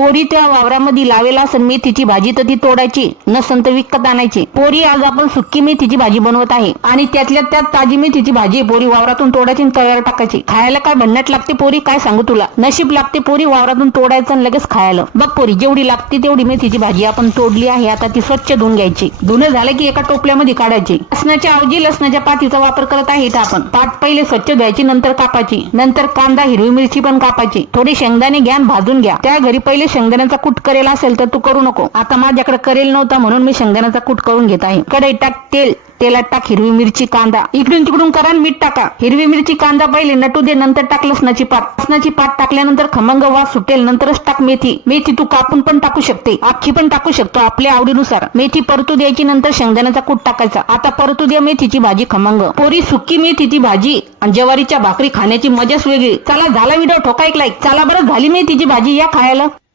पोरी त्या वावरामध्ये लावेला असेल मेथीची भाजी तर ती तोडायची, नसन तर विकत आणायची. पोरी आज आपण सुक्की मेथीची भाजी बनवत आहे आणि त्यातल्या त्यात ताजी मेथीची भाजी पोरी वावरातून तोडायची आणि तव्यावर टाकायची. खायला काय भन्नाट लागते पोरी, काय सांगू तुला. नशीब लागते पोरी वावरातून तोडायचं आणि लगेच खायला. बघ पोरी, जेवढी लागते तेवढी मेथीची भाजी आपण तोडली आहे. आता ती स्वच्छ धुवून घ्यायची. धुणं झालं की एका टोपल्यामध्ये काढायची. लसणाच्या ऐवजी लसणाच्या पातीचा वापर करत आहे. आपण पात पहिले स्वच्छ धुवायची, नंतर कापायची. नंतर कांदा हिरवी मिरची पण कापायची. थोडे शेंगदाणे घ्या भाजून घ्या. त्या घरी पहिले शेंगदाण्याचा कूट करेल असेल तर तू करू नको. आता माझ्याकडे करेल नव्हता म्हणून मी शेंगदाण्याचा कूट करून घेत आहे. कढईत टाक तेल, तेलात टाक हिरवी मिरची कांदा, इकडून तिकडून करा मीठ टाका. हिरवी मिरची कांदा पहिले नटू दे, नंतर टाक लसणाची पात. लसणाची पात टाकल्यानंतर खमंग वास सुटेल, नंतरच टाक मेथी. मेथी तू कापून पण टाकू शकते, अख्खी पण टाकू शकतो आपल्या आवडीनुसार. मेथी परतू द्यायची, नंतर शेंगदाण्याचा कूट टाकायचा. आता परतू द्या मेथीची भाजी खमंग. पोरी, सुक्की मेथीची भाजी आणि ज्वारीच्या भाकरी खाण्याची मजाच वेगळी. चला झाला व्हिडिओ, ठोका एक लाईक. चला बरं, झाली मेथीची भाजी, या खायला.